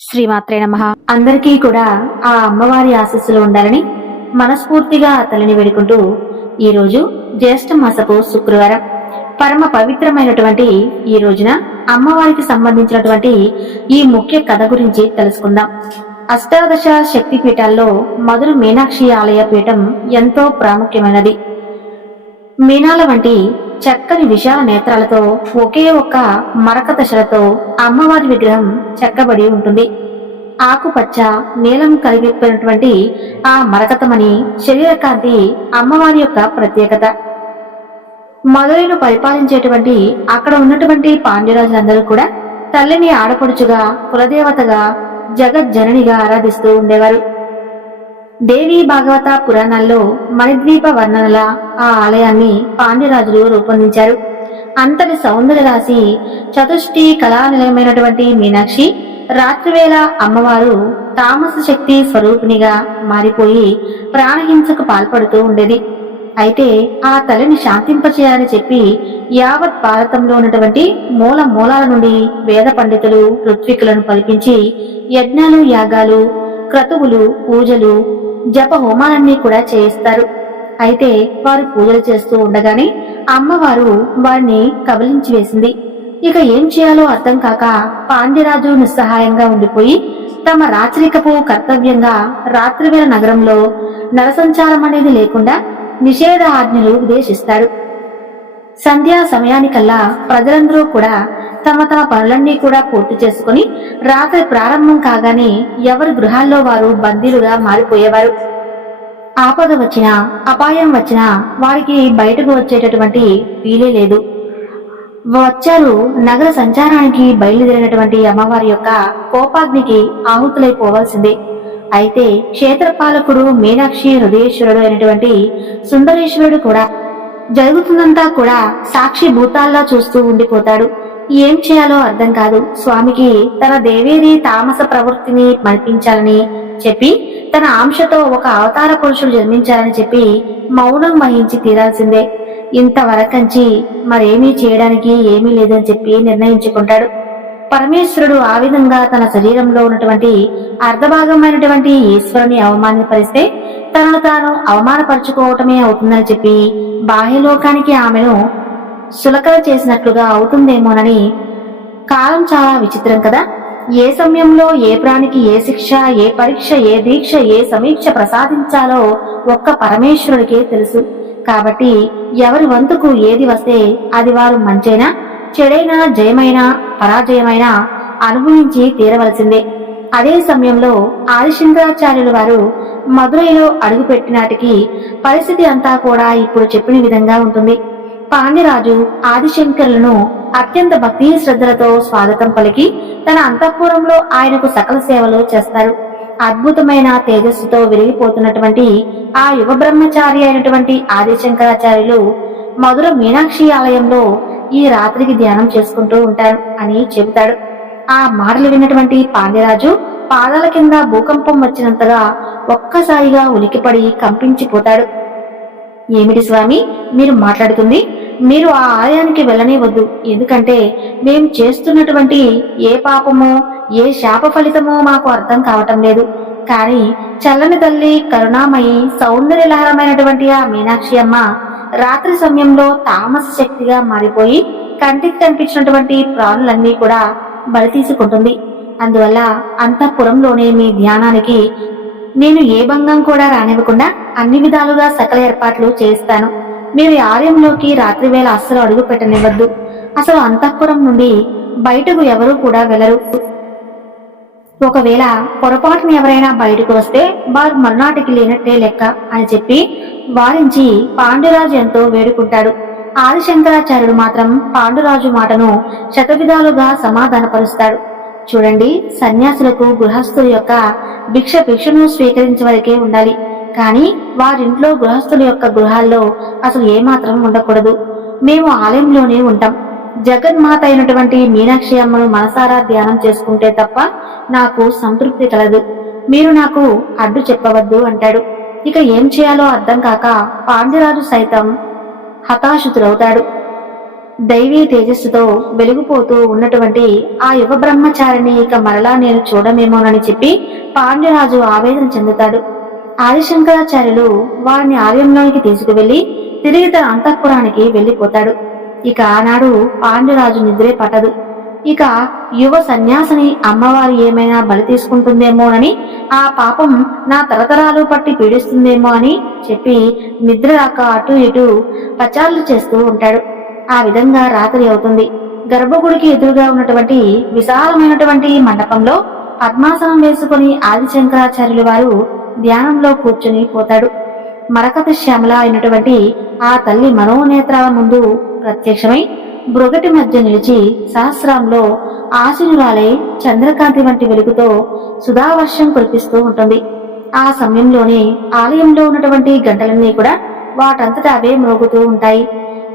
శ్రీమాత్రే నమః. అందరికీ కూడా ఆ అమ్మవారి ఆశీస్సులు ఉండాలని మనస్ఫూర్తిగా తల్లిని వేడుకుంటూ ఈరోజు జ్యేష్ఠ మాసపు శుక్రవారం పరమ పవిత్రమైనటువంటి ఈ రోజున అమ్మవారికి సంబంధించినటువంటి ఈ ముఖ్య కథ గురించి తెలుసుకుందాం. అష్టాదశ శక్తి పీఠాల్లో మధుర మీనాక్షి ఆలయ పీఠం ఎంతో ప్రాముఖ్యమైనది. మీనాల వంటి చక్కని విశాల నేత్రాలతో ఒకే ఒక్క మరక దశలతో అమ్మవారి విగ్రహం చెక్కబడి ఉంటుంది. ఆకుపచ్చ నీలం కలిగిపోయినటువంటి ఆ మరకతమని శరీరకాంతి అమ్మవారి యొక్క ప్రత్యేకత. మధురైను పరిపాలించేటువంటి అక్కడ ఉన్నటువంటి పాండ్యరాజులందరూ కూడా తల్లిని ఆడపడుచుగా, కులదేవతగా, జగజ్జననిగా ఆరాధిస్తూ ఉండేవారు. దేవి భాగవత పురాణాల్లో మణిద్వీప వర్ణనల ఆ ఆలయాన్ని పాండ్యరాజులు రూపొందించారు. అంతటి సౌందర్య రాశి చతుష్టి కళా నిలయమైనటువంటి మీనాక్షి రాత్రివేళ అమ్మవారు తామస శక్తి స్వరూపిణిగా మారిపోయి ప్రాణహింసకు పాల్పడుతూ ఉండేది. అయితే ఆ తల్లిని శాంతింపచేయాలని చెప్పి యావత్ భారతంలో ఉన్నటువంటి మూలాల నుండి వేద పండితులు ఋత్వికులను కల్పించి యజ్ఞాలు, యాగాలు, క్రతువులు, పూజలు, జప హోమాలన్నీ కూడా చేయిస్తారు. అయితే వారు పూజలు చేస్తూ ఉండగానే అమ్మవారు వారిని కబలించి వేసింది. ఇక ఏం చేయాలో అర్థం కాక పాండ్యరాజు నిస్సహాయంగా ఉండిపోయి తమ రాచరికపు కర్తవ్యంగా రాత్రివేళ నగరంలో నరసంచారం అనేది లేకుండా నిషేధ ఆజ్ఞలు విదేశిస్తాడు. సంధ్యా సమయానికల్లా ప్రజలందరూ కూడా తమ పనులన్నీ కూడా పూర్తి చేసుకుని రాత్రి ప్రారంభం కాగానే ఎవరి గృహాల్లో వారు బందీలుగా మారిపోయేవారు. ఆపద వచ్చినా, అపాయం వచ్చినా వారికి బయటకు వచ్చేటటువంటి వీలే లేదు. వచ్చారు నగర సంచారానికి బయలుదేరినటువంటి అమ్మవారి యొక్క కోపాగ్నికి ఆహుతులైపోవాల్సిందే. అయితే క్షేత్రపాలకుడు మీనాక్షి హృదయేశ్వరుడు అయినటువంటి సుందరేశ్వరుడు కూడా జరుగుతుందంతా కూడా సాక్షి భూతాల్లా చూస్తూ ఉండిపోతాడు. ఏం చేయాలో అర్థం కాదు. స్వామికి తన దేవేది తామస ప్రవృత్తిని మరిపించాలని చెప్పి తన ఆంశతో ఒక అవతార పురుషుడు జన్మించాలని చెప్పి మౌనం వహించి తీరాల్సిందే. ఇంతవరకంచి మరేమీ చేయడానికి ఏమీ లేదని చెప్పి నిర్ణయించుకుంటాడు. పరమేశ్వరుడు ఆ విధంగా తన శరీరంలో ఉన్నటువంటి అర్ధభాగమైనటువంటి ఈశ్వరుని అవమానపరిస్తే తనను తాను అవమానపరుచుకోవటమే అవుతుందని చెప్పి బాహ్యలోకానికి ఆమెను సులకన చేసినట్లుగా అవుతుందేమోనని. కాలం చాలా విచిత్రం కదా. ఏ సమయంలో ఏ ప్రాణికి ఏ శిక్ష, ఏ పరీక్ష, ఏ దీక్ష, ఏ సమీక్ష ప్రసాదించాలో ఒక్క పరమేశ్వరుడికే తెలుసు. కాబట్టి ఎవరి వంతుకు ఏది వస్తే అది వారు మంచైనా చెడైనా జయమైనా పరాజయమైనా అనుభవించి తీరవలసిందే. అదే సమయంలో ఆదిశంకరాచార్యులు వారు మధురైలో అడుగుపెట్టినాటికి పరిస్థితి అంతా కూడా ఇప్పుడు చెప్పిన విధంగా ఉంటుంది. పాండ్యరాజు ఆదిశంకరులను అత్యంత భక్తి శ్రద్ధలతో స్వాగతం పలికి తన అంతఃపురంలో ఆయనకు సకల సేవలు చేస్తారు. అద్భుతమైన తేజస్సుతో విరిగిపోతున్నటువంటి ఆ యువ బ్రహ్మచారి అయినటువంటి ఆదిశంకరాచార్యులు మధుర మీనాక్షి ఆలయంలో ఈ రాత్రికి ధ్యానం చేసుకుంటూ ఉంటారు అని చెబుతాడు. ఆ మాటలు విన్నటువంటి పాండ్యరాజు పాదాల కింద భూకంపం వచ్చినంతగా ఒక్కసారిగా ఉలికిపడి కంపించిపోతాడు. ఏమిటి స్వామి మీరు మాట్లాడుతుంది? మీరు ఆ ఆలయానికి వెళ్ళనే వద్దు. ఎందుకంటే మేము చేస్తున్నటువంటి ఏ పాపమో ఏ శాప ఫలితమో మాకు అర్థం కావటం లేదు. కానీ చల్లని తల్లి, కరుణామయి, సౌందర్యలహరమైనటువంటి ఆ మీనాక్షి అమ్మ రాత్రి సమయంలో తామస శక్తిగా మారిపోయి కంటికి కనిపించినటువంటి ప్రాణులన్నీ కూడా బలి తీసుకుంటుంది. అందువల్ల అంతఃపురంలోనే మీ ధ్యానానికి నేను ఏ భంగం కూడా రానివ్వకుండా అన్ని విధాలుగా సకల ఏర్పాట్లు చేస్తాను. మీరు ఆలయంలోకి రాత్రివేళ అస్సలు అడుగు పెట్టనివ్వద్దు. అసలు అంతఃపురం నుండి బయటకు ఎవరూ కూడా వెళ్లరు. ఒకవేళ పొరపాటున ఎవరైనా బయటకు వస్తే వారు మర్నాటికి లేనట్టే లెక్క అని చెప్పి వారించి పాండ్యరాజు ఎంతో వేడుకుంటాడు. ఆదిశంకరాచార్యుడు మాత్రం పాండురాజు మాటను శతవిధాలుగా సమాధానపరుస్తాడు. చూడండి, సన్యాసులకు గృహస్థుల యొక్క భిక్షను స్వీకరించవరకే ఉండాలి. కానీ వారింట్లో గృహస్థుల యొక్క గృహాల్లో అసలు ఏమాత్రం ఉండకూడదు. మేము ఆలయంలోనే ఉంటాం. జగన్మాత అయినటువంటి మీనాక్షి అమ్మను మనసారా ధ్యానం చేసుకుంటే తప్ప నాకు సంతృప్తి కలదు. మీరు నాకు అడ్డు చెప్పవద్దు అంటాడు. ఇక ఏం చేయాలో అర్థం కాక పాండ్యరాజు సైతం హతాశుతులవుతాడు. దైవీ తేజస్సుతో వెలిగిపోతూ ఉన్నటువంటి ఆ యువ బ్రహ్మచారిని ఇక మరలా నేను చూడమేమోనని చెప్పి పాండ్యరాజు ఆవేదన చెందుతాడు. ఆదిశంకరాచార్యులు వారిని ఆలయంలోనికి తీసుకువెళ్లి తిరిగి తన అంతఃపురానికి వెళ్లిపోతాడు. ఇక ఆనాడు పాండ్యరాజు నిద్రే పట్టదు. ఇక యువ సన్యాసిని అమ్మవారు ఏమైనా బలి తీసుకుంటుందేమోనని, ఆ పాపం నా తరతరాలు పట్టి పీడిస్తుందేమో అని చెప్పి నిద్ర రాక అటు ఇటు పచారులు చేస్తూ ఉంటాడు. ఆ విధంగా రాత్రి అవుతుంది. గర్భగుడికి ఎదురుగా ఉన్నటువంటి విశాలమైనటువంటి మండపంలో పద్మాసనం వేసుకుని ఆదిశంకరాచార్యులు వారు ధ్యానంలో కూర్చుని పోతాడు. మరకత శ్యామల అయినటువంటి ఆ తల్లి మనోనేత్రాల ముందు ప్రత్యక్షమై బ్రొగటి మధ్య నిలిచి సహస్రంలో ఆశీనురాలై చంద్రకాంతి వంటి వెలుగుతో సుధావర్షం కురిపిస్తూ ఉంటుంది. ఆ సమయంలోనే ఆలయంలో ఉన్నటువంటి గంటలన్నీ కూడా వాటంతటా అవే మ్రోగుతూ ఉంటాయి.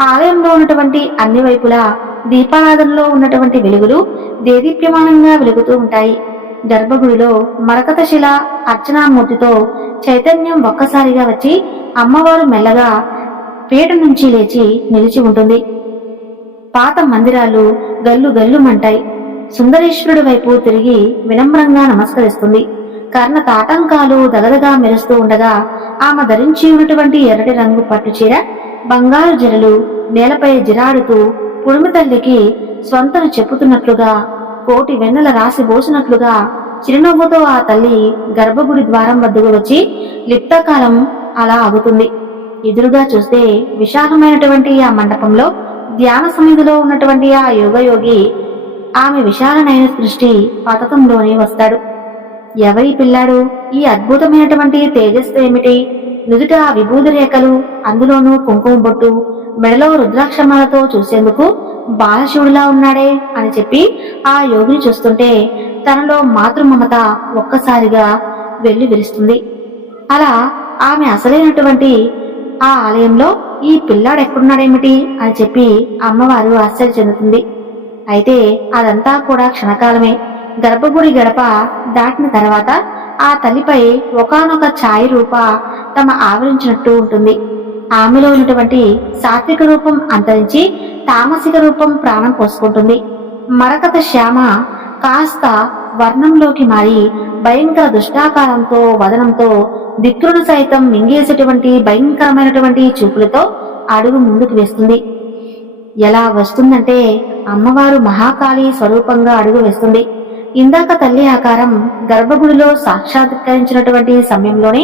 ఆలయంలో ఉన్నటువంటి అన్ని వైపులా దీపారాధనలో ఉన్నటువంటి వెలుగులు దేదీప్యమానంగా వెలుగుతూ ఉంటాయి. గర్భగుడిలో మరకత శిల అర్చనామూర్తితో చైతన్యం ఒక్కసారిగా వచ్చి అమ్మవారు మెల్లగా పీట నుంచి లేచి నిలిచి ఉంటుంది. పాత మందిరాలు గల్లు గల్లుమంటాయి. సుందరేశ్వరుడి వైపు తిరిగి వినమ్రంగా నమస్కరిస్తుంది. కర్ణ తాటంకాలు దగదగా మెరుస్తూ ఉండగా ఆమె ధరించి ఉన్నటువంటి ఎర్రటి రంగు పట్టుచీర, బంగారు జరలు నేలపై జిరాడుతూ పుడుమి తల్లికి స్వంతను చెప్పుతున్నట్లుగా, కోటి వెన్నెల రాసి పోసినట్లుగా చిరునవ్వుతో ఆ తల్లి గర్భగుడి ద్వారం వద్దకు వచ్చి లిప్తకాలం అలా ఆగుతుంది. ఎదురుగా చూస్తే విశాలమైనటువంటి ఆ మండపంలో ధ్యాన సమిధిలో ఉన్నటువంటి ఆ యోగయోగి ఆమె విశాలమైన దృష్టి పతకంలోనే వస్తాడు. ఎవరి పిల్లాడు? ఈ అద్భుతమైనటువంటి తేజస్సు ఏమిటి? నుదుట ఆ విభూది రేఖలు, అందులోనూ కుంకుమ బొట్టు, మెడలో రుద్రాక్షమాలతో చూసేందుకు బాలశివుడిలా ఉన్నాడే అని చెప్పి ఆ యోగిని చూస్తుంటే తనలో మాతృమమత ఒక్కసారిగా వెళ్లి విరుస్తుంది. అలా ఆమె అసలైనటువంటి ఆ ఆలయంలో ఈ పిల్లాడు ఎక్కడున్నాడేమిటి అని చెప్పి అమ్మవారు ఆశ్చర్య చెందుతుంది. అయితే అదంతా కూడా క్షణకాలమే. గర్భగుడి గడప దాటిన తర్వాత ఆ తల్లిపై ఒకానొక ఛాయ రూప తమ ఆవరించినట్టు ఉంటుంది. ఆమెలో ఉన్నటువంటి సాత్విక రూపం అంతరించి తామసిక రూపం ప్రాణం పోసుకుంటుంది. మరకత శ్యామ కాస్త వర్ణంలోకి మారి భయంకర దుష్టాకారంతో, వదనంతో, దిక్కులను సైతం మింగేసేటువంటి భయంకరమైనటువంటి చూపులతో అడుగు ముందుకు వేస్తుంది. ఎలా వస్తుందంటే అమ్మవారు మహాకాళి స్వరూపంగా అడుగు వేస్తుంది. ఇందాక తల్లి ఆకారం గర్భగుడిలో సాక్షాత్కరించినటువంటి సమయంలోనే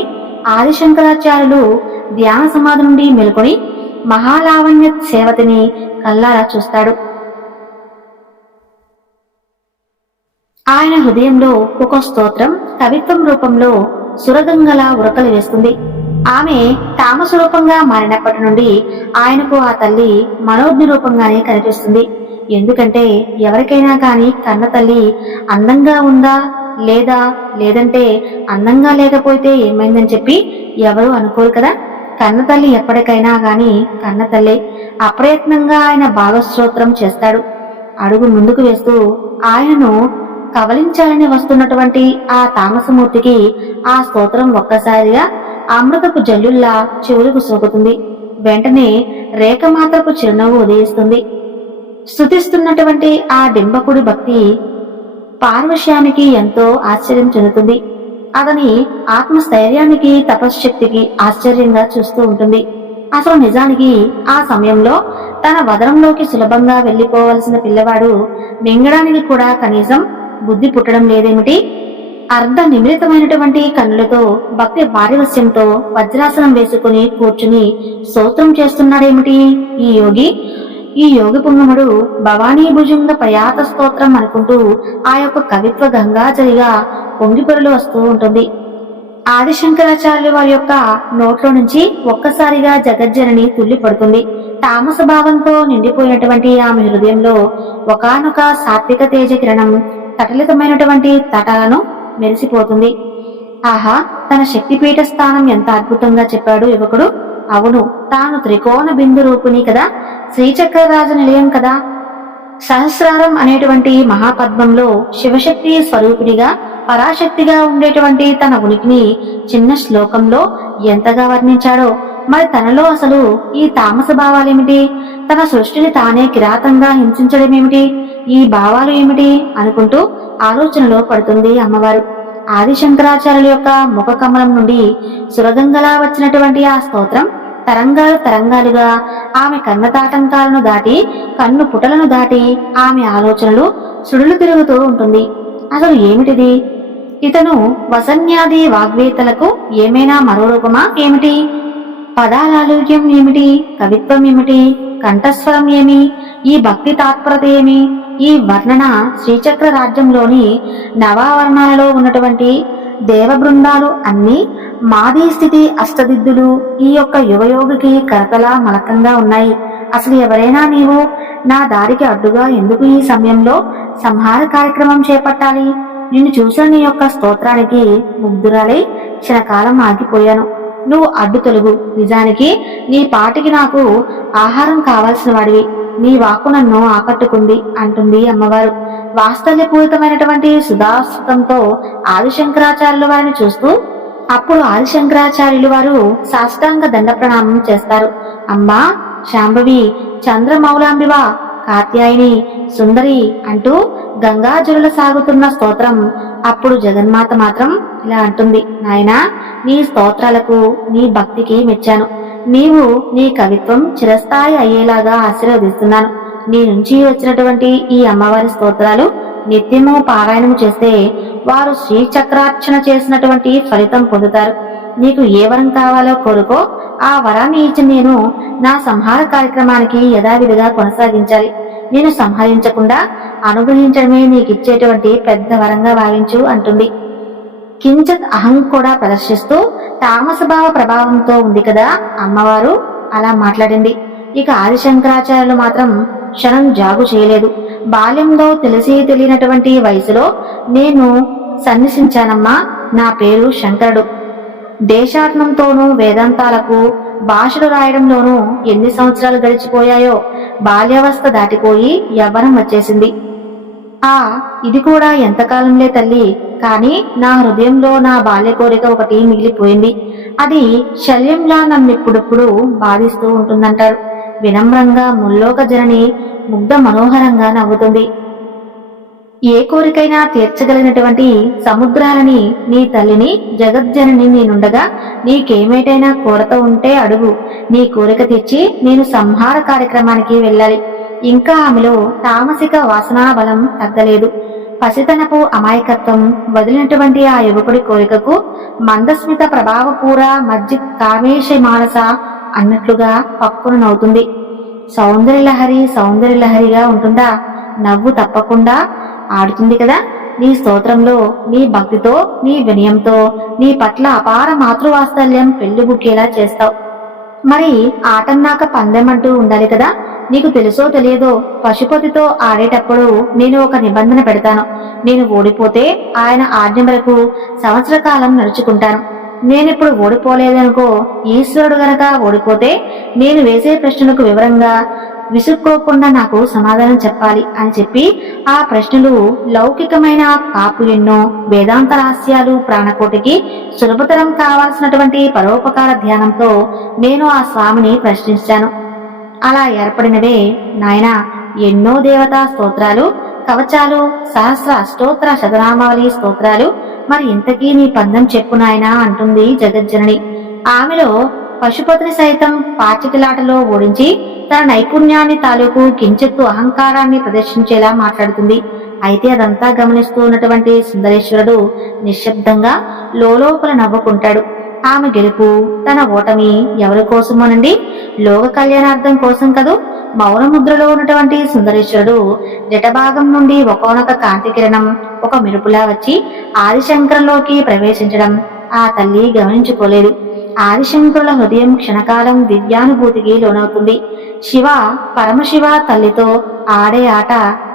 ఆదిశంకరాచార్యులు ధ్యాన సమాధి నుండి మేల్కొని మహాలావణ్య సేవతిని కల్లారా చూస్తాడు. ఆయన హృదయంలో ఒక స్తోత్రం కవిత్వం రూపంలో సురగంగలా ఉరకలు వేస్తుంది. ఆమె తామస రూపంగా మారినప్పటి నుండి ఆయనకు ఆ తల్లి మనోజ్ఞ రూపంగానే కనిపిస్తుంది. ఎందుకంటే ఎవరికైనా కాని కన్న తల్లి అందంగా ఉందా లేదా, లేదంటే అందంగా లేకపోతే ఏమైందని చెప్పి ఎవరు అనుకోరు కదా. కన్న తల్లి ఎప్పటికైనా గాని కన్న తల్లి. అప్రయత్నంగా ఆయన భాగస్తోత్రం చేస్తాడు. అడుగు ముందుకు వేస్తూ ఆయనను కవలించాలని వస్తున్నటువంటి ఆ తామసమూర్తికి ఆ స్తోత్రం ఒక్కసారిగా అమృతపు జల్లుల్లా చెవులకు సోకుతుంది. వెంటనే రేఖమాత్రపు చిరునవ్వు ఉదయిస్తుంది. స్తుతిస్తున్నటువంటి ఆ డింబకుడి భక్తి పార్వశ్యానికి ఎంతో ఆశ్చర్యం చెందుతుంది. అతని ఆత్మస్థైర్యానికి, తపశ్శక్తికి ఆశ్చర్యంగా చూస్తూ ఉంటుంది. అసలు నిజానికి ఆ సమయంలో తన వదనంలోకి సులభంగా వెళ్లిపోవలసిన పిల్లవాడు మింగడానికి కూడా కనీసం బుద్ధి పుట్టడం లేదేమిటి? అర్ధ నిమిలితమైనటువంటి కన్నులతో భక్తి పారివస్యంతో వజ్రాసనం వేసుకుని కూర్చుని స్తోత్రం చేస్తున్నాడేమిటి ఈ యోగి పుంగముడు భవానీ భుజంగ ప్రయాత స్తోత్రం అనుకుంటూ ఆ యొక్క కవిత్వ గంగాజరిగా పొంగిపొరలు వస్తూ ఉంటుంది. ఆదిశంకరాచార్యుల వారి యొక్క నోట్లో నుంచి ఒక్కసారిగా జగజ్జనని తుల్లి పడుతుంది. తామస భావంతో నిండిపోయినటువంటి ఆమె హృదయంలో ఒకానొక సాత్విక తేజ కిరణం తటలితమైనటువంటి తటాలను మెరిసిపోతుంది. ఆహా, తన శక్తిపీఠ స్థానం ఎంత అద్భుతంగా చెప్పాడు యువకుడు. అవును, తాను త్రికోణ బిందు రూపుని కదా, శ్రీచక్రరాజ నిలయం కదా. సహస్రారం అనేటువంటి మహాపద్మంలో శివశక్తి స్వరూపిణిగా, పరాశక్తిగా ఉండేటువంటి తన ఉనికిని చిన్న శ్లోకంలో ఎంతగా వర్ణించాడో. మరి తనలో అసలు ఈ తామస భావాలేమిటి? తన సృష్టిని తానే కిరాతంగా హింసించడమేమిటి? ఈ భావాలు ఏమిటి అనుకుంటూ ఆలోచనలో పడుతుంది అమ్మవారు. ఆదిశంకరాచార్యుల యొక్క ముఖ కమలం నుండి సురగంగలా వచ్చినటువంటి ఆ స్తోత్రం తరంగాలు తరంగాలుగా ఆమె కన్నతాటంకాలను దాటి, కన్ను పుటలను దాటి ఆమె ఆలోచనలు సుడులు తిరుగుతూ ఉంటుంది. అసలు ఏమిటిది? ఇతను వసన్యాది వాగ్వేత్తలకు ఏమైనా మరో రూపమా ఏమిటి? పదాలాలుక్యం ఏమిటి? కవిత్వం ఏమిటి? కంఠస్వరం ఏమి? ఈ భక్తి తాత్పరత ఏమి? ఈ వర్ణన శ్రీచక్ర రాజ్యంలోని నవావర్ణాలలో ఉన్నటువంటి దేవ బృందాలు అన్నీ మాదీ స్థితి అష్టదిద్దులు ఈ యొక్క యువయోగికి కరతలా మలకంగా ఉన్నాయి. అసలు ఎవరైనా నీవు నా దారికి అడ్డుగా ఎందుకు ఈ సమయంలో సంహార కార్యక్రమం చేపట్టాలి? నిన్ను చూసిన నీ యొక్క స్తోత్రానికి ముగ్ధురాలై క్షణకాలం ఆగిపోయాను. నువ్వు అడ్డు తొలుగు. నిజానికి నీ పాటికి నాకు ఆహారం కావాల్సిన వాడివి. నీ వాక్కు నన్ను ఆకట్టుకుంది అంటుంది అమ్మవారు. వాత్సల్యపూరితమైనటువంటి సుధాసుతంతో ఆదిశంకరాచార్యుల వారిని చూస్తూ అప్పుడు ఆదిశంకరాచార్యులు వారు సాష్టాంగ దండ ప్రణామం చేస్తారు. అమ్మా శాంభవి, చంద్రమౌలాంబివా, కాత్యాయిని, సుందరి అంటూ గంగాజలుల సాగుతున్న స్తోత్రం. అప్పుడు జగన్మాత మాత్రం ఇలా అంటుంది, నాయనా, నీ స్తోత్రాలకు నీ భక్తికి మెచ్చాను. నీవు నీ కవిత్వం చిరస్థాయి అయ్యేలాగా ఆశీర్వదిస్తున్నాను. నీ నుంచి వచ్చినటువంటి ఈ అమ్మవారి స్తోత్రాలు నిత్యము పారాయణము చేస్తే వారు శ్రీచక్రార్చన చేసినటువంటి ఫలితం పొందుతారు. నీకు ఏ వరం కావాలో కోరుకో. ఆ వరాన్ని ఇచ్చి నేను నా సంహార కార్యక్రమానికి యథావిధిగా కొనసాగించాలి. నేను సంహరించకుండా అనుగ్రహించడమే నీకిచ్చేటువంటి పెద్ద వరంగా భావించు అంటుంది. కించత్ అహం కూడా ప్రదర్శిస్తూ తామసభావ ప్రభావంతో ఉంది కదా అమ్మవారు అలా మాట్లాడింది. ఇక ఆదిశంకరాచార్యులు మాత్రం క్షణం జాగు చేయలేదు. బాల్యంలో తెలిసి తెలియనటువంటి వయసులో నేను సన్నిసించానమ్మా. నా పేరు శంకరుడు. దేశాటనంతోనూ వేదాంతాలకు భాషలు రాయడంలోనూ ఎన్ని సంవత్సరాలు గడిచిపోయాయో. బాల్యావస్థ దాటిపోయి యవ్వనం వచ్చేసింది. ఇది కూడా ఎంతకాలంలే తల్లి. కానీ నా హృదయంలో నా బాల్య కోరిక ఒకటి మిగిలిపోయింది. అది శల్యంలా నన్నిప్పుడప్పుడు బాధిస్తూ ఉంటుందంటారు. వినమ్రంగా ముల్లోక జనని ముగ్ధ మనోహరంగా నవ్వుతుంది. ఏ కోరికైనా తీర్చగలిగినటువంటి సముద్రాలని నీ తల్లిని జగజ్జనని నేనుండగా నీకేమేటైనా కోరత ఉంటే అడుగు. నీ కోరిక తీర్చి నేను సంహార కార్యక్రమానికి వెళ్ళాలి. ఇంకా ఆమెలో తామసిక వాసనా బలం తగ్గలేదు. పసితనపు అమాయకత్వం వదిలినటువంటి ఆ యువకుడి కోరికకు మందస్మిత ప్రభావపూర మధ్య కామేశ మానస అన్నట్లుగా పక్కున నవ్వుతుంది. సౌందర్యలహరిగా ఉంటుందా? నవ్వు తప్పకుండా ఆడుతుంది కదా. నీ స్తోత్రంలో, నీ భక్తితో, నీ వినయంతో నీ పట్ల అపార మాతృవాత్సల్యం పెళ్లిబుక్కేలా చేస్తావు. మరి ఆటన్నాక పందెమంటూ ఉండాలి కదా. నీకు తెలుసో తెలియదో పశుపతితో ఆడేటప్పుడు నేను ఒక నిబంధన పెడతాను. నేను ఓడిపోతే ఆయన ఆజ్ఞ మేరకు సంవత్సర కాలం నడుచుకుంటాను. నేనిప్పుడు ఓడిపోలేదనుకో, ఈశ్వరుడు గనక ఓడిపోతే నేను వేసే ప్రశ్నలకు వివరంగా విసుక్కోకుండా నాకు సమాధానం చెప్పాలి అని చెప్పి ఆ ప్రశ్నలు లౌకికమైన కాపు ఎన్నో, వేదాంత రహస్యాలు ప్రాణకోటికి సులభతరం కావాల్సినటువంటి పరోపకార ధ్యానంతో నేను ఆ స్వామిని ప్రశ్నించాను. అలా ఏర్పడినవే నాయనా ఎన్నో దేవతా స్తోత్రాలు, కవచాలు, సహస్ర అష్టోత్తర శతనామావళి స్తోత్రాలు. మరి ఇంతకీ నీ పందెం చెప్పు నాయనా అంటుంది జగజ్జనని. ఆమెలో పశుపతిని సైతం పాచికలాటలో ఓడించి తన నైపుణ్యాన్ని తాలూకు కించెత్తు అహంకారాన్ని ప్రదర్శించేలా మాట్లాడుతుంది. అయితే అదంతా గమనిస్తూ ఉన్నటువంటి సుందరేశ్వరుడు నిశ్శబ్దంగా లోలోపల నవ్వుకుంటాడు. ఆమె గెలుపు, తన ఓటమి ఎవరి కోసమోనండి? లోక కళ్యాణార్థం కోసం కదూ. మౌనముద్రలో ఉన్నటువంటి సుందరేశ్వరుడు జటభాగం నుండి ఒకనొక కాంతి కిరణం ఒక మెరుపులా వచ్చి ఆదిశంకరంలోకి ప్రవేశించడం ఆ తల్లి గమనించుకోలేదు. ఆదిశంకరుల హృదయం క్షణకాలం దివ్యానుభూతికి లోనవుతుంది. శివ, పరమశివ తల్లితో ఆడే ఆట.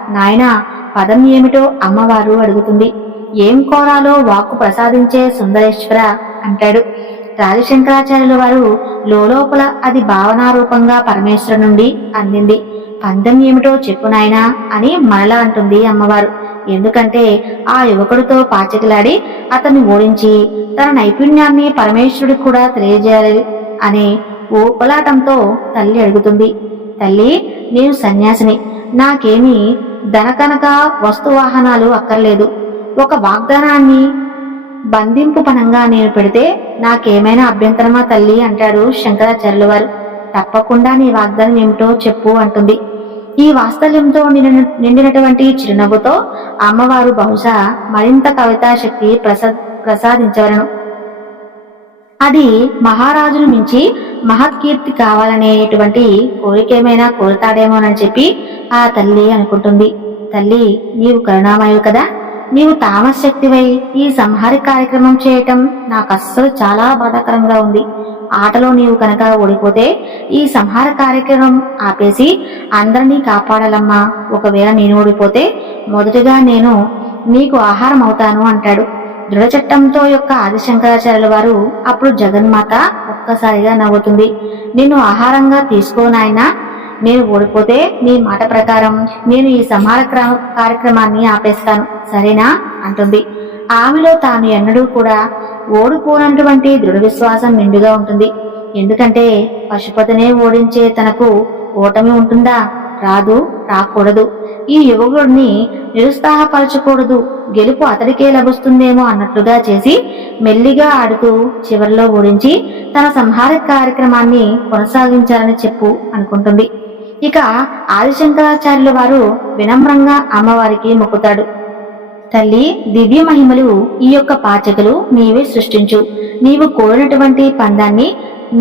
నాయనా పదం ఏమిటో అమ్మవారు అడుగుతుంది. ఏం కోరాలో వాక్కు ప్రసాదించే సుందరేశ్వర అంటాడు. ఆదిశంకరాచార్యుల వారు లోపల అది భావనారూపంగా పరమేశ్వరు నుండి అందింది. పందెం ఏమిటో చెప్పు నాయనా అని మరలా అంటుంది అమ్మవారు. ఎందుకంటే ఆ యువకుడితో పాచికలాడి అతన్ని ఓడించి తన నైపుణ్యాన్ని పరమేశ్వరుడికి కూడా తెలియజేయాలి అనే ఊపలాటంతో తల్లి అడుగుతుంది. తల్లి, నేను సన్యాసిని, నాకేమీ ధనకనక వస్తువాహనాలు అక్కర్లేదు. ఒక వాగ్దానాన్ని బంధింపు పనంగా నేను పెడితే నాకేమైనా అభ్యంతరమా తల్లి అంటాడు శంకరాచార్యుల వారు. తప్పకుండా నీ వాగ్దానం ఏమిటో చెప్పు అంటుంది. ఈ వాత్సల్యంతో నిండినటువంటి చిరునవ్వుతో అమ్మవారు బహుశా మరింత కవితా శక్తి ప్రసాదించవలను. అది మహారాజును మించి మహత్కీర్తి కావాలనేటువంటి కోరికేమైనా కోరుతాడేమోనని చెప్పి ఆ తల్లి అనుకుంటుంది. తల్లి, నీవు కరుణామయువు కదా, నీవు తామశక్తివై ఈ సంహార కార్యక్రమం చేయటం నాకు అస్సలు చాలా బాధాకరంగా ఉంది. ఆటలో నీవు కనుక ఓడిపోతే ఈ సంహార కార్యక్రమం ఆపేసి అందరినీ కాపాడాలమ్మా. ఒకవేళ నేను ఓడిపోతే మొదటిగా నేను నీకు ఆహారం అవుతాను అంటాడు. దృఢచట్టంతో యొక్క ఆదిశంకరాచార్యుల వారు అప్పుడు జగన్మాత ఒక్కసారిగా నవ్వుతుంది. నిన్ను ఆహారంగా తీసుకోనాయనా, నేను ఓడిపోతే నీ మాట ప్రకారం నేను ఈ సంహార కార్యక్రమాన్ని ఆపేస్తాను, సరేనా అంటుంది. ఆమెలో తాను ఎన్నడూ కూడా ఓడిపోనటువంటి దృఢ విశ్వాసం నిండుగా ఉంటుంది. ఎందుకంటే పశుపతినే ఓడించే తనకు ఓటమి ఉంటుందా? రాదు, రాకూడదు. ఈ యువకుడిని నిరుత్సాహపరచకూడదు, గెలుపు అతడికే లభిస్తుందేమో అన్నట్లుగా చేసి మెల్లిగా ఆడుతూ చివరిలో ఓడించి తన సంహార కార్యక్రమాన్ని కొనసాగించాలని చెప్పు అనుకుంటుంది. ఇక ఆదిశంకరాచార్యుల వారు వినమ్రంగా అమ్మవారికి మొక్కుతాడు. తల్లి, దివ్య మహిమలు ఈ యొక్క పాచికలు నీవే సృష్టించు. నీవు కోరినటువంటి పందాన్ని,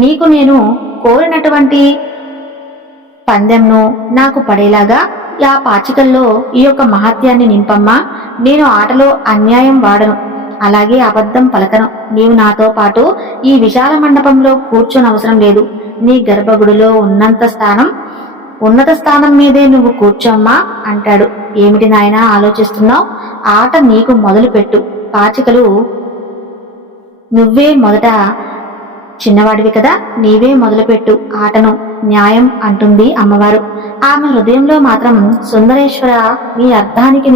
నీకు నేను కోరినటువంటి పందెంను నాకు పడేలాగా ఆ పాచికల్లో ఈ యొక్క మహత్యాన్ని నింపమ్మా. నేను ఆటలో అన్యాయం వాడను, అలాగే అబద్ధం పలకను. నీవు నాతో పాటు ఈ విశాల మండపంలో కూర్చోనవసరం లేదు. నీ గర్భగుడిలో ఉన్నత స్థానం మీదే నువ్వు కూర్చోమ్మా అంటాడు. ఏమిటి నాయనా ఆలోచిస్తున్నావు? ఆట నీకు మొదలు పెట్టు. పాచికలు నువ్వే మొదట, చిన్నవాడివి కదా, నీవే మొదలుపెట్టు ఆటను, న్యాయం అంటుంది అమ్మవారు. ఆమె హృదయంలో మాత్రం సుందరేశ్వర, నీ అర్థానికి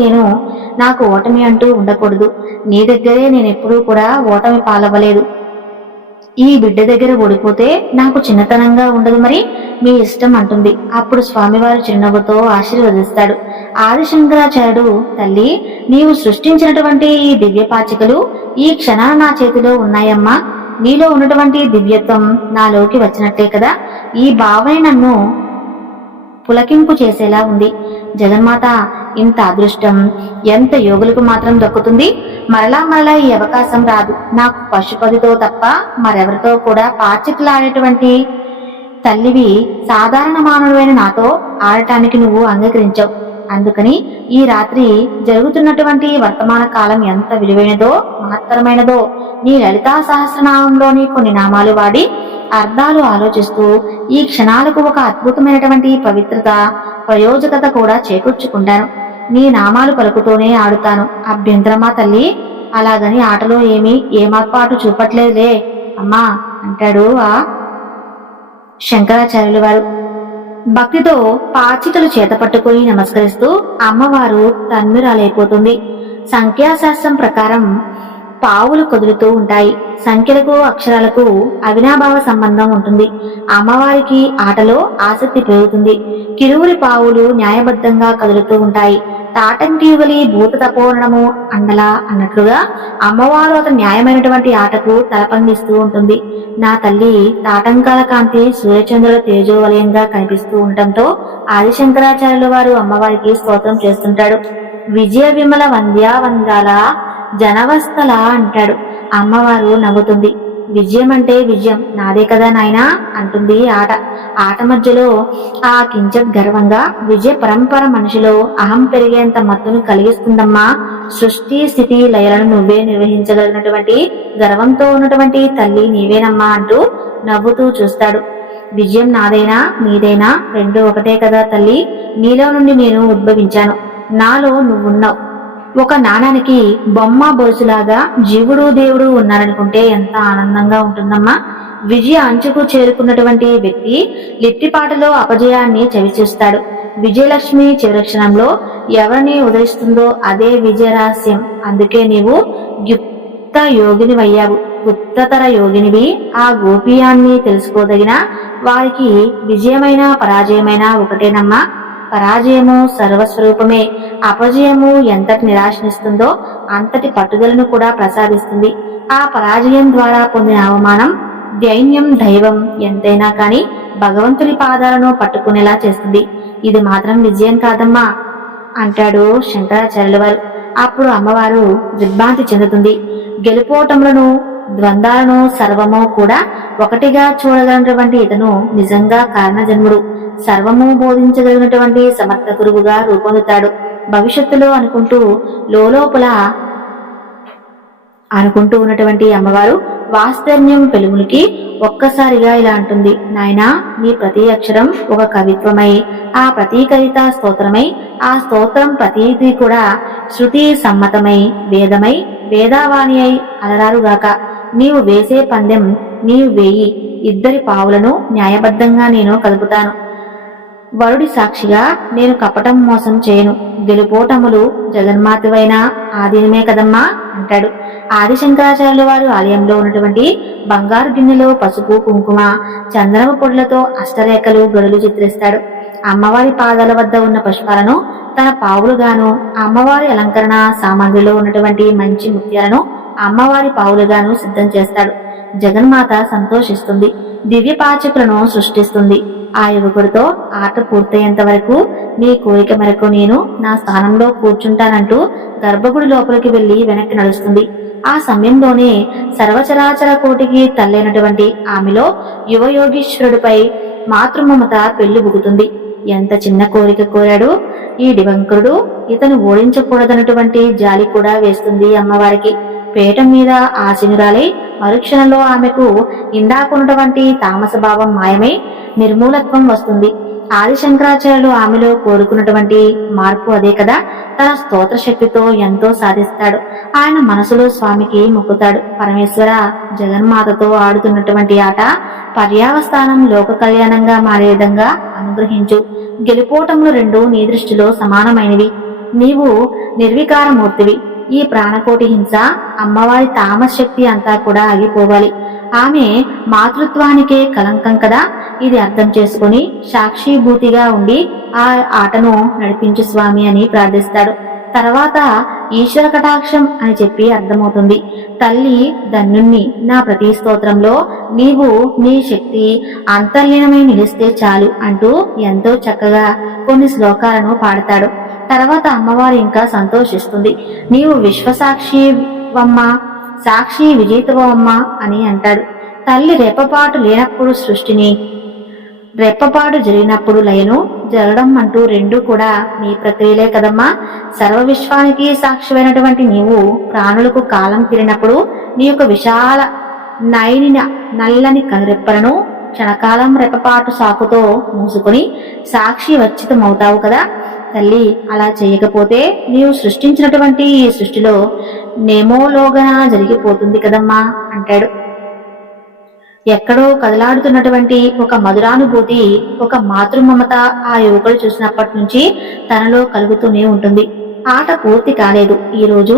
నాకు ఓటమి అంటూ ఉండకూడదు. నీ దగ్గరే నేనెప్పుడూ కూడా ఓటమి పాలవ్వలేదు. ఈ బిడ్డ దగ్గర ఓడిపోతే నాకు చిన్నతనంగా ఉండదు, మరి మీ ఇష్టం అంటుంది. అప్పుడు స్వామివారు చిరునవ్వుతో ఆశీర్వదిస్తాడు. ఆదిశంకరాచార్యుడు, తల్లి, నీవు సృష్టించినటువంటి ఈ దివ్య పాచికలు ఈ క్షణాన నా చేతిలో ఉన్నాయమ్మా. నీలో ఉన్నటువంటి దివ్యత్వం నాలోకి వచ్చినట్టే కదా. ఈ భావన నన్ను పులకింపు చేసేలా ఉంది. జగన్మాత, ఇంత అదృష్టం ఎంత యోగులకు మాత్రం దక్కుతుంది. మరలా ఈ అవకాశం రాదు. నాకు పశుపతితో తప్ప మరెవరితో కూడా పాచికలాడేటువంటి తల్లివి సాధారణ మానవుడైన నాతో ఆడటానికి నువ్వు అంగీకరించావు. అందుకని ఈ రాత్రి జరుగుతున్నటువంటి వర్తమాన కాలం ఎంత విలువైనదో మహత్తరమైనదో నీ లలితా సహస్రనామంలోని కొన్ని నామాలు వాడి అర్థాలు ఆలోచిస్తూ ఈ క్షణాలకు ఒక అద్భుతమైనటువంటి పవిత్రత, ప్రయోజకత కూడా చేకూర్చుకుంటాను. నీ నామాలు పలుకుతూనే ఆడుతాను. అభ్యంతరమా తల్లి? అలాగని ఆటలో ఏమార్పాటు చూపట్లేదులే అమ్మా అంటాడు ఆ శంకరాచార్యుల వారు. భక్తితో పాచికలు చేతపట్టుకుని నమస్కరిస్తూ అమ్మవారు తన్మిరాలైపోతుంది. సంఖ్యాశాస్త్రం ప్రకారం పావులు కదులుతూ ఉంటాయి. సంఖ్యలకు అక్షరాలకు అవినాభావ సంబంధం ఉంటుంది. అమ్మవారికి ఆటలో ఆసక్తి పెరుగుతుంది. కిరువురి పావులు న్యాయబద్ధంగా కదులుతూ ఉంటాయి. తాటంకీయుగలి భూత తపోవనము అండలా అన్నట్లుగా అమ్మవారు అతను న్యాయమైనటువంటి ఆటకు తలపందిస్తూ ఉంటుంది. నా తల్లి తాటంకాల కాంతి సూర్యచంద్రుల తేజోవలయంగా కనిపిస్తూ ఉండటంతో ఆదిశంకరాచార్యుల వారు అమ్మవారికి స్తోత్రం చేస్తుంటాడు. విజయ విమల వంద్యావందాల జనవస్థల అంటాడు. అమ్మవారు నవ్వుతుంది. విజయం అంటే విజయం నాదే కదా నాయనా అంటుంది. ఆట మధ్యలో ఆ కించత్ గర్వంగా విజయ పరంపర మనిషిలో అహం పెరిగేంత మత్తును కలిగిస్తుందమ్మా. సృష్టి స్థితి లయలను నువ్వే నిర్వహించగలిగినటువంటి గర్వంతో ఉన్నటువంటి తల్లి నీవేనమ్మా అంటూ నవ్వుతూ చూస్తాడు. విజయం నాదైనా నీదైనా రెండు ఒకటే కదా తల్లి. నీలో నుండి నేను ఉద్భవించాను, నాలో నువ్వున్నావు. ఒక నాణానికి బొమ్మ బొరుసులాగా జీవుడు దేవుడు ఉన్నారనుకుంటే ఎంత ఆనందంగా ఉంటుందమ్మా. విజయ అంచుకు చేరుకున్నటువంటి వ్యక్తి లిట్టిపాటలో అపజయాన్ని చవిచూస్తాడు. విజయలక్ష్మి చివరి క్షణంలో ఎవరిని ఉదయిస్తుందో అదే విజయ రహస్యం. అందుకే నీవు యుక్త యోగినివయ్యావు. గుప్తతర యోగినివి, ఆ గోపీయాన్ని తెలుసుకోదగిన వారికి విజయమైన పరాజయమైన ఒకటేనమ్మా. పరాజయము సర్వస్వరూపమే. అపజయము ఎంతటి నిరాశనిస్తుందో అంతటి పట్టుదలను కూడా ప్రసాదిస్తుంది. ఆ పరాజయం ద్వారా పొందిన అవమానం, దైన్యం, దైవం ఎంతైనా కాని భగవంతుని పాదాలను పట్టుకునేలా చేస్తుంది. ఇది మాత్రం విజయం కాదమ్మా అంటాడు శంకరాచార్యుల వారు. అప్పుడు అమ్మవారు దిగ్భ్రాంతి చెందుతుంది. గెలుపోటములను, ద్వంద్వాలను సర్వము కూడా ఒకటిగా చూడగలిగినటువంటి ఇతను నిజంగా కారణజన్ముడు. సర్వము బోధించగలిగినటువంటి సమర్థ గురువుగా రూపొందుతాడు. భవిష్యత్తులో లోలోపల అనుకుంటూ ఉన్నటువంటి అమ్మవారు వాస్తర్యం పెలుగునికి ఒక్కసారిగా ఇలా అంటుంది. నాయనా, నీ ప్రతి అక్షరం ఒక కవిత్వమై, ఆ ప్రతి కవిత స్తోత్రమై, ఆ స్తోత్రం ప్రతీది కూడా శృతి సమ్మతమై, వేదమై, వేదావాణి అయి అలరారుగాక. నీవు వేసే పందెం నీవు వేయి, ఇద్దరి పావులను న్యాయబద్ధంగా నేను కలుపుతాను. వరుడి సాక్షిగా నేను కపటం మోసం చేయను. గెలుపోటములు జగన్మాతవైన ఆదినమే కదమ్మా అంటాడు. ఆదిశంకరాచార్యుల వారు ఆలయంలో ఉన్నటువంటి బంగారు గిన్నెలో పసుపు, కుంకుమ, చందనపు పొడులతో అష్టరేఖలు, గడులు చిత్రిస్తాడు. అమ్మవారి పాదాల వద్ద ఉన్న పుష్పాలను తన పావులుగాను, అమ్మవారి అలంకరణ సామాగ్రిలో ఉన్నటువంటి మంచి ముత్యాలను అమ్మవారి పావులుగాను సిద్ధం చేస్తాడు. జగన్మాత సంతోషిస్తుంది. దివ్య పాచకులను సృష్టిస్తుంది. ఆ యువకుడితో ఆట పూర్తయ్యేంత వరకు నీ కోరిక మేరకు నేను నా స్థానంలో కూర్చుంటానంటూ గర్భగుడి లోపలికి వెళ్లి వెనక్కి నడుస్తుంది. ఆ సమయంలోనే సర్వచరాచర కోటికి తల్లైనటువంటి ఆమెలో యువయోగీశ్వరుడిపై మాతృమమత పెళ్లిబుగుతుంది. ఎంత చిన్న కోరిక కోరాడు ఈ దివంకరుడు! ఇతను ఓడించకూడదన్నటువంటి జాలి కూడా వేస్తుంది అమ్మవారికి. పీఠం మీద ఆసీనురాలై మరుక్షణంలో ఆమెకు ఇందాకున్నటువంటి తామసభావం మాయమై నిర్మూలత్వం వస్తుంది. ఆదిశంకరాచార్యులు ఆమెలో కోరుకున్నటువంటి మార్పు అదే కదా. తన స్తోత్ర శక్తితో ఎంతో సాధిస్తాడు. ఆయన మనసులో స్వామికి మొక్కుతాడు. పరమేశ్వర, జగన్మాతతో ఆడుతున్నటువంటి ఆట పర్యావస్థానం లోక కళ్యాణంగా మారే విధంగా అనుగ్రహించు. గెలుపోటములు రెండు నీ దృష్టిలో సమానమైనవి. నీవు నిర్వికారమూర్తివి. ఈ ప్రాణకోటి హింస, అమ్మవారి తామశక్తి అంతా కూడా ఆగిపోవాలి. ఆమె మాతృత్వానికే కలంకం కదా. ఇది అర్థం చేసుకుని సాక్షిభూతిగా ఉండి ఆ ఆటను నడిపించు స్వామి అని ప్రార్థిస్తాడు. తర్వాత ఈశ్వర కటాక్షం అని చెప్పి అర్థమవుతుంది. తల్లి ధన్యుణ్ణి, నా ప్రతి స్తోత్రంలో నీవు నీ శక్తి అంతర్లీనమై నిలిస్తే చాలు అంటూ ఎంతో చక్కగా కొన్ని శ్లోకాలను పాడతాడు. తర్వాత అమ్మవారు ఇంకా సంతోషిస్తుంది. నీవు విశ్వసాక్షివమ్మ, సాక్షి విజేతవమ్మ అని అంటాడు. తల్లి రెప్పపాటు లేనప్పుడు సృష్టిని, రెప్పపాటు జరిగినప్పుడు లయను జరగడం అంటూ రెండూ కూడా నీ ప్రక్రియలే కదమ్మా. సర్వ విశ్వానికి సాక్షివైనటువంటి నీవు ప్రాణులకు కాలం తీరినప్పుడు నీ యొక్క విశాల నయనిన నల్లని కనురెప్పలను క్షణకాలం రెప్పపాటు సాకుతో మూసుకుని సాక్షి వచ్చితమవుతావు కదా తల్లి. అలా చేయకపోతే నీవు సృష్టించినటువంటి ఈ సృష్టిలో నేమోలోగన జరిగిపోతుంది కదమ్మా అంటాడు. ఎక్కడో కదలాడుతున్నటువంటి ఒక మధురానుభూతి, ఒక మాతృమమత ఆ యువకుడు చూసినప్పటి నుంచి తనలో కలుగుతూనే ఉంటుంది. ఆట పూర్తి కాలేదు. ఈరోజు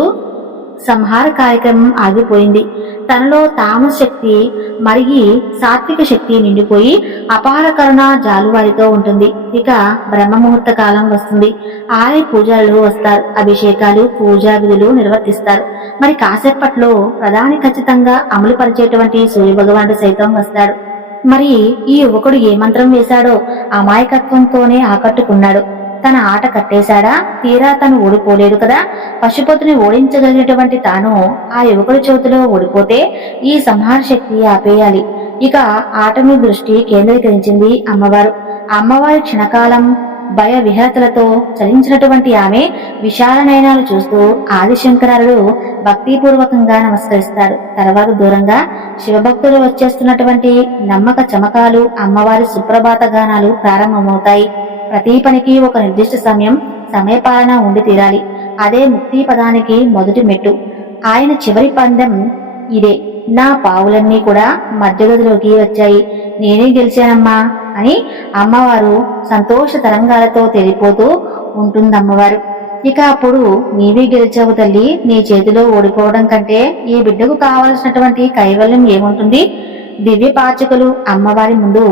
సంహార కార్యక్రమం ఆగిపోయింది. తనలో తామస శక్తి మరిగి సాత్విక శక్తి నిండిపోయి అపార కరుణ జాలువారితో ఉంటుంది. ఇక బ్రహ్మముహూర్త కాలం వస్తుంది. ఆలయ పూజలు వస్తారు. అభిషేకాలు, పూజా విధులు నిర్వర్తిస్తారు. మరి కాసేపట్లో ప్రధాని ఖచ్చితంగా అమలు పరిచేటువంటి సూర్య భగవానుడు సైతం వస్తాడు. మరి ఈ యువకుడు ఏ మంత్రం వేశాడో అమాయకత్వంతోనే ఆకట్టుకున్నాడు. తన ఆట కట్టేశాడా? తీరా తను ఓడిపోలేదు కదా. పశుపతిని ఓడించగలిగినటువంటి తాను ఆ యువకుడి చేతిలో ఓడిపోతే ఈ సంహార శక్తి ఆపేయాలి. ఇక ఆట మీద దృష్టి కేంద్రీకరించింది అమ్మవారు. అమ్మవారి క్షణకాలం భయ విహరతలతో చలించినటువంటి ఆమె విశాల నయనాలు చూస్తూ ఆదిశంకరారుడు భక్తిపూర్వకంగా నమస్కరిస్తాడు. తర్వాత దూరంగా శివభక్తులు వచ్చేస్తున్నటువంటి నమ్మక చమకాలు, అమ్మవారి సుప్రభాత గానాలు ప్రారంభమవుతాయి. ప్రతి పనికి ఒక నిర్దిష్ట సమయపాలన ఉండి తీరాలి. అదే ముక్తి పదానికి మొదటి మెట్టు. ఆయన చివరి పందెం ఇదే. నా పావులన్నీ కూడా మధ్యగదిలోకి వచ్చాయి, నేనే గెలిచానమ్మా అని అమ్మవారు సంతోష తరంగాలతో తెలిపోతూ ఉంటుందమ్మవారు. ఇక అప్పుడు నీవే గెలిచావు తల్లి, నీ చేతిలో ఓడిపోవడం కంటే ఈ బిడ్డకు కావలసినటువంటి కైవల్యం ఏముంటుంది? దివ్య పాచకులు అమ్మవారి ముందు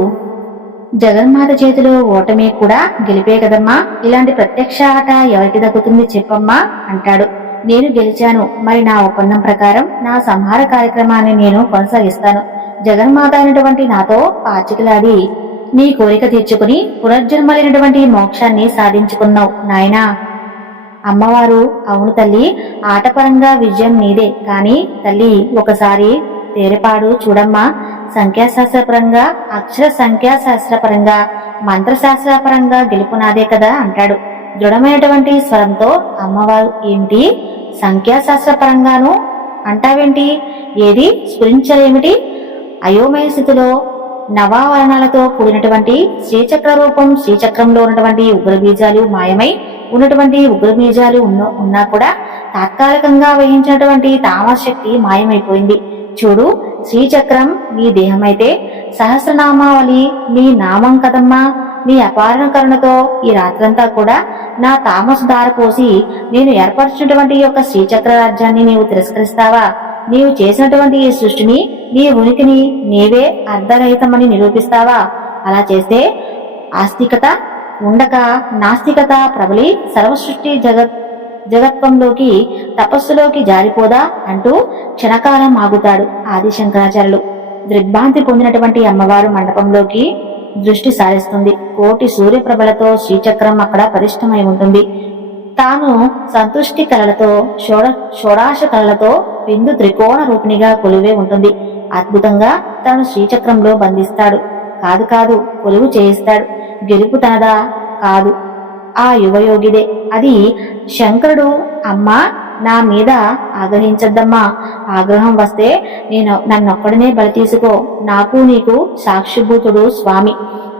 జగన్మాత చేతిలో ఓటమి కూడా గెలిపే కదమ్మా, ఇలాంటి ప్రత్యక్ష ఆట ఎవరికి దక్కుతుంది చెప్పమ్మా అంటాడు. నేను గెలిచాను, మరి నా ఒప్పందం ప్రకారం నా సంహార కార్యక్రమాన్ని నేను కొనసాగిస్తాను. జగన్మాత అయినటువంటి నాతో పాచికలాడి నీ కోరిక తీర్చుకుని పునర్జన్మలైనటువంటి మోక్షాన్ని సాధించుకున్నావు నాయనా. అమ్మవారు అవును తల్లి, ఆటపరంగా విజయం నీదే, కాని తల్లి ఒకసారి తేరిపాడు చూడమ్మా. సంఖ్యాశాస్త్రపరంగా, అక్షర సంఖ్యాశాస్త్రపరంగా, మంత్రశాస్త్రపరంగా గెలుపు నాదే కదా అంటాడు దృఢమైనటువంటి స్వరంతో. అమ్మవారు ఏమిటి సంఖ్యాశాస్త్రపరంగాను అంటావేంటి? ఏది స్ఫురించలేమిటి? అయోమయ స్థితిలో నవావరణాలతో కూడినటువంటి శ్రీచక్ర రూపం, శ్రీచక్రంలో ఉన్నటువంటి ఉగ్రబీజాలు మాయమై ఉన్నటువంటి ఉగ్రబీజాలు ఉన్నా కూడా తాత్కాలికంగా వహించినటువంటి తామశక్తి మాయమైపోయింది. చూడు, శ్రీచక్రం నీ దేహమైతే సహస్రనామావళి నీ నామం కదమ్మా. నీ అపారణ కరుణతో ఈ రాత్రంతా కూడా నా తామసు దారపోసి నేను ఏర్పరిచినటువంటి యొక్క శ్రీచక్ర రాజ్యాన్ని నీవు తిరస్కరిస్తావా? నీవు చేసినటువంటి ఈ సృష్టిని, నీ ఉనికిని నీవే అర్ధరహితమని నిరూపిస్తావా? అలా చేస్తే ఆస్తికత ఉండక నాస్తికత ప్రబలి సర్వసృష్టి జగత్వంలోకి తపస్సులోకి జారిపోదా అంటూ క్షణకాలం ఆగుతాడు ఆదిశంకరాచార్యులు. దిగ్భ్రాంతి పొందినటువంటి అమ్మవారు మండపంలోకి దృష్టి సారిస్తుంది. కోటి సూర్యప్రభలతో శ్రీచక్రం అక్కడ పరిష్టమై ఉంటుంది. తాను సంతుష్టి కళలతో షోడాశ కళలతో బిందు త్రికోణ రూపిణిగా కొలువే ఉంటుంది. అద్భుతంగా తను శ్రీచక్రంలో బంధిస్తాడు. కాదు కాదు, కొలువు చేయిస్తాడు. గెలుపు తనదా? కాదు, ఆ యువయోగిదే. అది శంకరుడు. అమ్మా, నా మీద ఆగ్రహించద్దమ్మా. ఆగ్రహం వస్తే నన్నొక్కడినే బలి తీసుకో. నాకు నీకు సాక్షిభూతుడు స్వామి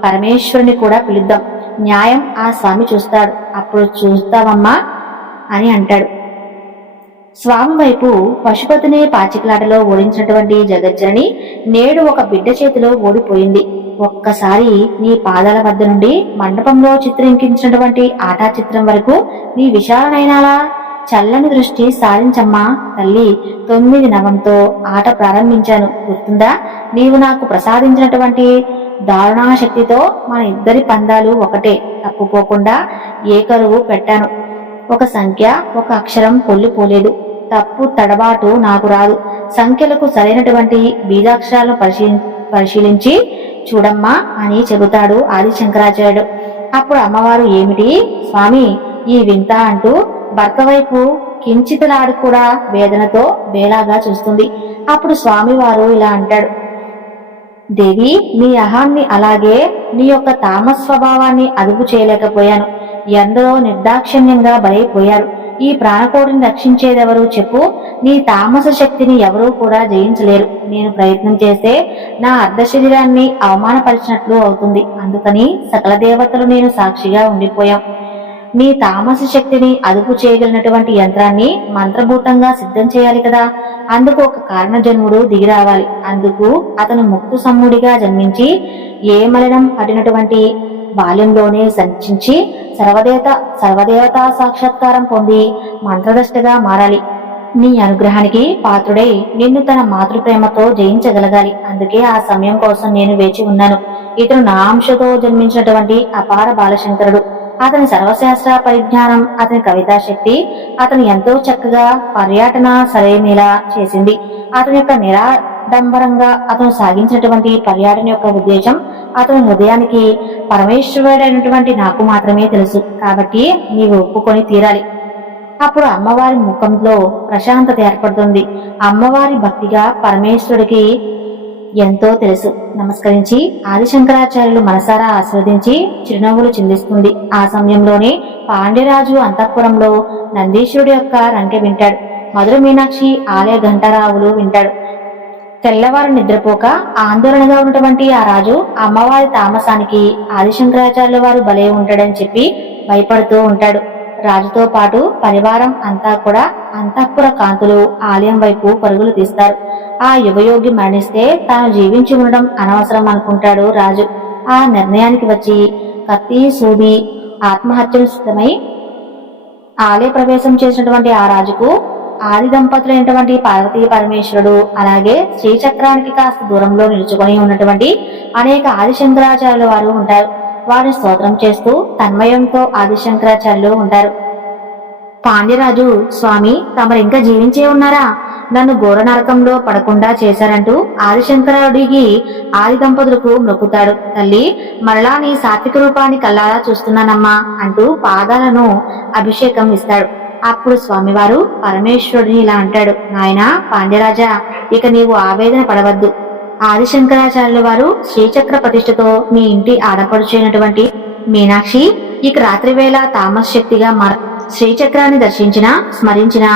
పరమేశ్వరుని కూడా పిలుద్దాం. న్యాయం ఆ స్వామి చూస్తాడు, అప్పుడు చూస్తావమ్మా అని అంటాడు. స్వామి వైపు పశుపతిని పాచికలాటలో ఓడించినటువంటి జగజ్జనని నేడు ఒక బిడ్డ చేతిలో ఓడిపోయింది. ఒక్కసారి నీ పాదాల వద్ద నుండి మండపంలో చిత్రీకరించినటువంటి ఆటా చిత్రం వరకు నీ విశాల నయనాల చల్లని దృష్టి సారించమ్మా తల్లి. 9 నవంతో ఆట ప్రారంభించాను, గుర్తుందా? నీవు నాకు ప్రసాదించినటువంటి దారుణాశక్తితో మన ఇద్దరి పందాలు ఒకటే. తప్పుపోకుండా ఏకరువు పెట్టాను. ఒక సంఖ్య, ఒక అక్షరం పొల్లిపోలేదు. తప్పు తడబాటు నాకు రాదు. సంఖ్యలకు సరైనటువంటి బీజాక్షరాలను పరిశీలించి చూడమ్మా అని చెబుతాడు ఆదిశంకరాచార్యుడు. అప్పుడు అమ్మవారు ఏమిటి స్వామి ఈ వింత అంటూ భర్త వైపు కించితలాడు కూడా వేదనతో బేలాగా చూస్తుంది. అప్పుడు స్వామివారు ఇలా అంటాడు, దేవి, నీ అహాన్ని అలాగే నీ యొక్క తామస్ స్వభావాన్ని అదుపు చేయలేకపోయాను. ఎందరో నిర్దాక్షిణ్యంగా బలైపోయారు. ఈ ప్రాణకోటిని రక్షించేదెవరు చెప్పు? నీ తామస శక్తిని ఎవరూ కూడా జయించలేరు. నేను ప్రయత్నం చేస్తే నా అర్ధ శరీరాన్ని అవమానపరిచినట్లు అవుతుంది. అందుకని సకల దేవతలు నేను సాక్షిగా ఉండిపోయాం. నీ తామస శక్తిని అదుపు చేయగలిగినటువంటి యంత్రాన్ని మంత్రభూతంగా సిద్ధం చేయాలి కదా. అందుకు ఒక కారణ జన్ముడు దిగి రావాలి. అందుకు అతను ముక్తు సమ్ముడిగా జన్మించి ఏ మలినం పడినటువంటి బాల్యంలోనే సంచించి సర్వదేవతా సాక్షాత్కారం పొంది మంత్రదష్టగా మారాలి. నీ అనుగ్రహానికి పాత్రుడై నిన్ను తన మాతృప్రేమతో జయించగలగాలి. అందుకే ఆ సమయం కోసం నేను వేచి ఉన్నాను. ఇతను నా అంశతో జన్మించినటువంటి అపార బాలశంకరుడు. అతని సర్వశాస్త్ర పరిజ్ఞానం, అతని కవితాశక్తి అతను ఎంతో చక్కగా పర్యటన సరైనలా చేసింది. అతని యొక్క నిరాడంబరంగా అతను సాగించినటువంటి పర్యటన యొక్క ఉద్దేశం అతని హృదయానికి పరమేశ్వరుడైనటువంటి నాకు మాత్రమే తెలుసు. కాబట్టి నీవు ఒప్పుకొని తీరాలి. అప్పుడు అమ్మవారి ముఖంలో ప్రశాంతత ఏర్పడుతుంది. అమ్మవారి భక్తిగా పరమేశ్వరుడికి ఎంతో తెలుసు. నమస్కరించి ఆదిశంకరాచార్యులు మనసారా ఆస్వాదించి చిరునవ్వులు చిందిస్తుంది. ఆ సమయంలోనే పాండ్యరాజు అంతఃపురంలో నందీశ్వరుడి యొక్క రంకె వింటాడు. మధుర మీనాక్షి ఆలయ ఘంటారావులు వింటాడు. తెల్లవారు నిద్రపోక ఆందోళనగా ఉన్నటువంటి ఆ రాజు అమ్మవారి తామసానికి ఆదిశంకరాచార్యుల వారు బలే ఉంటాడని చెప్పి భయపడుతూ ఉంటాడు. రాజుతో పాటు పరివారం అంతా కూడా అంతఃపుర కాంతులు ఆలయం వైపు పరుగులు తీస్తారు. ఆ యువయోగి మరణిస్తే తాను జీవించి ఉండడం అనవసరం అనుకుంటాడు రాజు. ఆ నిర్ణయానికి వచ్చి కత్తి సూది ఆత్మహత్యలు సిద్ధమై ఆలయ ప్రవేశం చేసినటువంటి ఆ రాజుకు ఆది దంపతులైనటువంటి పార్వతీ పరమేశ్వరుడు అలాగే శ్రీచక్రానికి కాస్త దూరంలో నిలుచుకొని ఉన్నటువంటి అనేక ఆదిశంకరాచార్యుల వారు ఉంటారు. వారిని స్తోత్రం చేస్తూ తన్మయంతో ఆదిశంకరాచార్యులు ఉంటారు. పాండ్యరాజు, స్వామి తమరు ఇంకా జీవించే ఉన్నారా? నన్ను ఘోర నరకంలో పడకుండా చేశారంటూ ఆదిశంకరుడికి ఆది దంపతులకు మొక్కుతాడు. తల్లి, మరలా నీ సాత్విక రూపాన్ని కల్లారా చూస్తున్నానమ్మా అంటూ పాదాలను అభిషేకం ఇస్తాడు. అప్పుడు స్వామివారు పరమేశ్వరుడిని ఇలా అంటాడు, నాయనా పాండ్యరాజా, ఇక నీవు ఆవేదన పడవద్దు. ఆదిశంకరాచార్యుల వారు శ్రీచక్ర ప్రతిష్ఠతో మీ ఇంటి ఆడపడుచైనటువంటి మీనాక్షి ఇక రాత్రి వేళ తామస్ శక్తిగా శ్రీచక్రాన్ని దర్శించిన స్మరించిన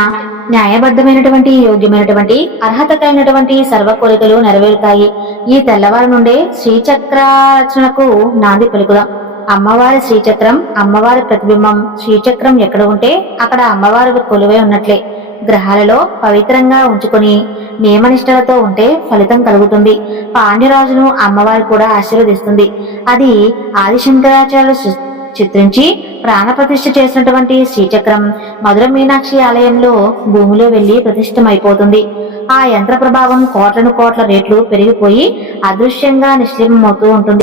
న్యాయబద్ధమైనటువంటి యోగ్యమైనటువంటి అర్హత కలిగినటువంటి సర్వ కోరికలు నెరవేరుతాయి. ఈ తెల్లవారు నుండే శ్రీచక్రార్చనకు నాంది పలుకుదాం. అమ్మవారి శ్రీచక్రం, అమ్మవారి ప్రతిబింబం, శ్రీచక్రం ఎక్కడ ఉంటే అక్కడ అమ్మవారు కొలువై ఉన్నట్లే. గ్రహాలలో పవిత్రంగా ఉంచుకొని నియమనిష్టలతో ఉంటే ఫలితం కలుగుతుంది. పాండ్యరాజును అమ్మవారు కూడా ఆశీర్వదిస్తుంది. అది ఆదిశంకరాచార్యులు చిత్రించి ప్రాణప్రతిష్ఠ చేసినటువంటి శ్రీచక్రం మధుర మీనాక్షి ఆలయంలో భూమిలో వెళ్లి ప్రతిష్టమైపోతుంది. ఆ యంత్ర ప్రభావం కోట్ల రేట్లు పెరిగిపోయి అదృశ్యంగా నిశ్చలమవుతూ ఉంటుంది.